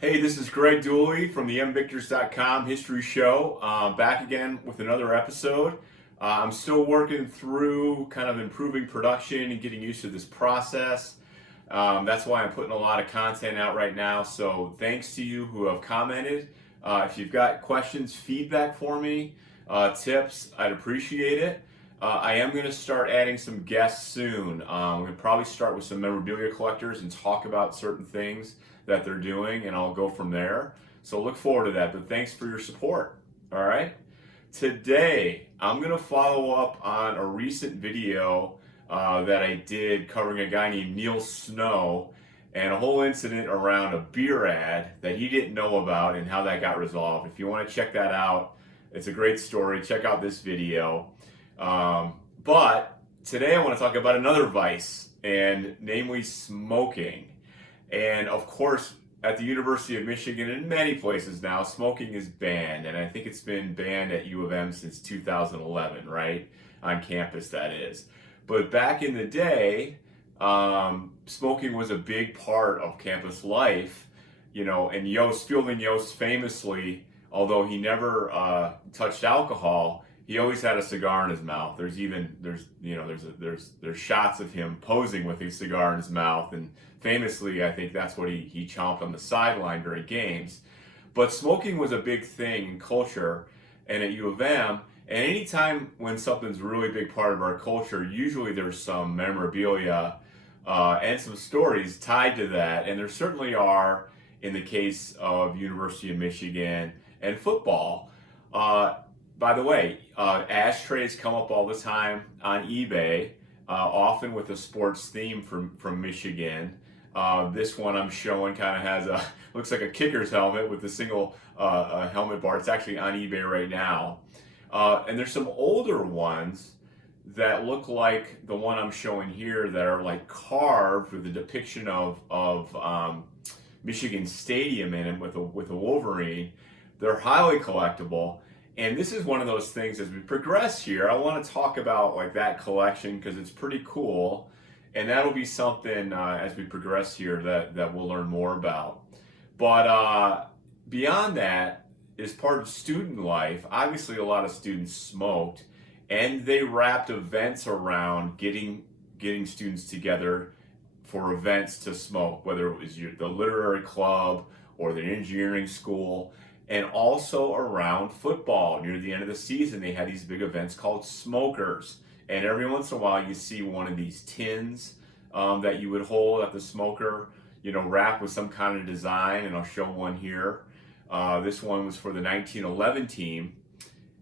Hey, this is Greg Dooley from the MVictors.com History Show, back again with another episode. I'm still working through kind of improving production and getting used to this process. That's why I'm putting a lot of content out right now, so thanks to you who have commented. If you've got questions, feedback for me, tips, I'd appreciate it. I am going to start adding some guests soon. I'm going to probably start with some memorabilia collectors and talk about certain things that they're doing, and I'll go from there. So look forward to that, but thanks for your support. All right. Today, I'm going to follow up on a recent video that I did covering a guy named Neil Snow and a whole incident around a beer ad that he didn't know about and how that got resolved. If you want to check that out, it's a great story. Check out this video. But today I want to talk about another vice, and namely smoking. And of course, at the University of Michigan and many places now, smoking is banned. And I think it's been banned at U of M since 2011, right? On campus, that is. But back in the day, smoking was a big part of campus life, you know, and Fielding Yost famously, although he never touched alcohol, he always had a cigar in his mouth. There's shots of him posing with a cigar in his mouth, and famously, I think that's what he chomped on the sideline during games. But smoking was a big thing in culture, and at U of M, and anytime when something's a really big part of our culture, usually there's some memorabilia and some stories tied to that, and there certainly are in the case of University of Michigan and football. By the way, ashtrays come up all the time on eBay, often with a sports theme from Michigan. This one I'm showing kind of has looks like a kicker's helmet with a single helmet bar. It's actually on eBay right now. And there's some older ones that look like the one I'm showing here that are like carved with a depiction of Michigan Stadium in it with a Wolverine. They're highly collectible. And this is one of those things as we progress here, I want to talk about like that collection because it's pretty cool. And that'll be something as we progress here that we'll learn more about. But beyond that, as part of student life, obviously a lot of students smoked, and they wrapped events around getting students together for events to smoke, whether it was the literary club or the engineering school. And also around football, near the end of the season, they had these big events called smokers. And every once in a while, you see one of these tins that you would hold at the smoker, wrapped with some kind of design. And I'll show one here. This one was for the 1911 team.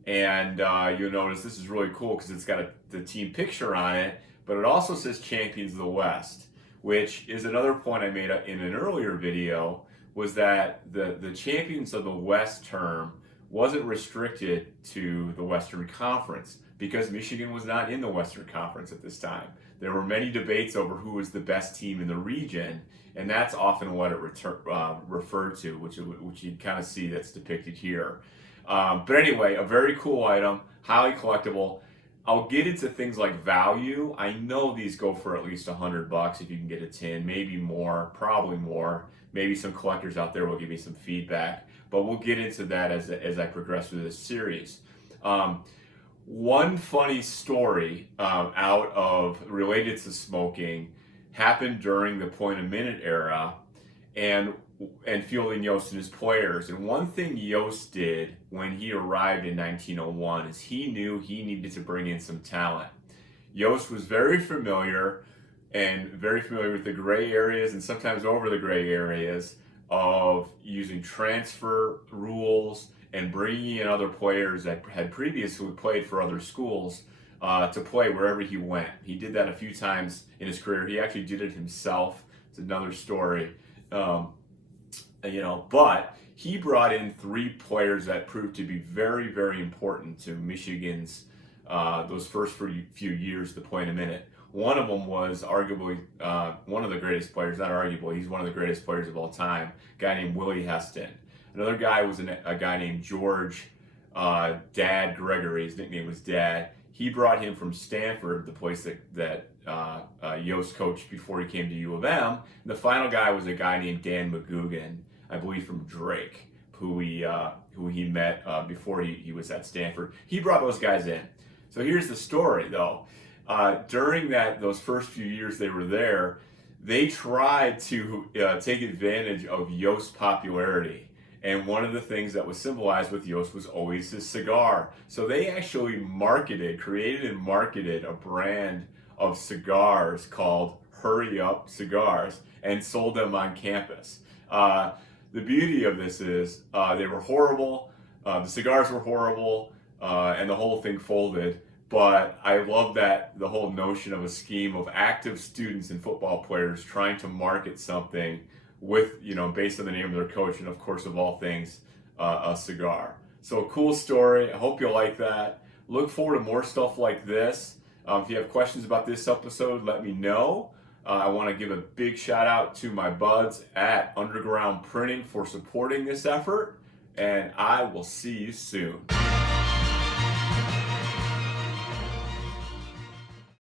And you'll notice this is really cool because it's got the team picture on it, but it also says Champions of the West, which is another point I made in an earlier video, was that the Champions of the West term wasn't restricted to the Western Conference because Michigan was not in the Western Conference at this time. There were many debates over who was the best team in the region, and that's often what it referred to, which you kind of see that's depicted here. But anyway, a very cool item, highly collectible. I'll get into things like value. I know these go for at least $100 if you can get a tin, maybe more, probably more. Maybe some collectors out there will give me some feedback, but we'll get into that as I progress through this series. One funny story related to smoking happened during the point-a-minute era, and Fielding Yost and his players. And one thing Yost did when he arrived in 1901 is he knew he needed to bring in some talent. Yost was very familiar with the gray areas and sometimes over the gray areas of using transfer rules and bringing in other players that had previously played for other schools to play wherever he went. He did that a few times in his career. He actually did it himself. It's another story. But he brought in 3 players that proved to be very, very important to Michigan's those first few years, the point-a-minute. One of them was arguably one of the greatest players, not arguably, he's one of the greatest players of all time, a guy named Willie Heston. Another guy was a guy named George Dad Gregory, his nickname was Dad. He brought him from Stanford, the place that Yost coached before he came to U of M. And the final guy was a guy named Dan McGugan, I believe from Drake, who he met before he was at Stanford. He brought those guys in. So here's the story, though. During those first few years they were there, they tried to take advantage of Yost's popularity. And one of the things that was symbolized with Yost was always his cigar. So they actually created and marketed a brand of cigars called Hurry Up Cigars and sold them on campus. The beauty of this is they were horrible, the cigars were horrible, and the whole thing folded. But I love that the whole notion of a scheme of active students and football players trying to market something with, based on the name of their coach, and of course, of all things, a cigar. So a cool story. I hope you like that. Look forward to more stuff like this. If you have questions about this episode, let me know. I want to give a big shout out to my buds at Underground Printing for supporting this effort, and I will see you soon.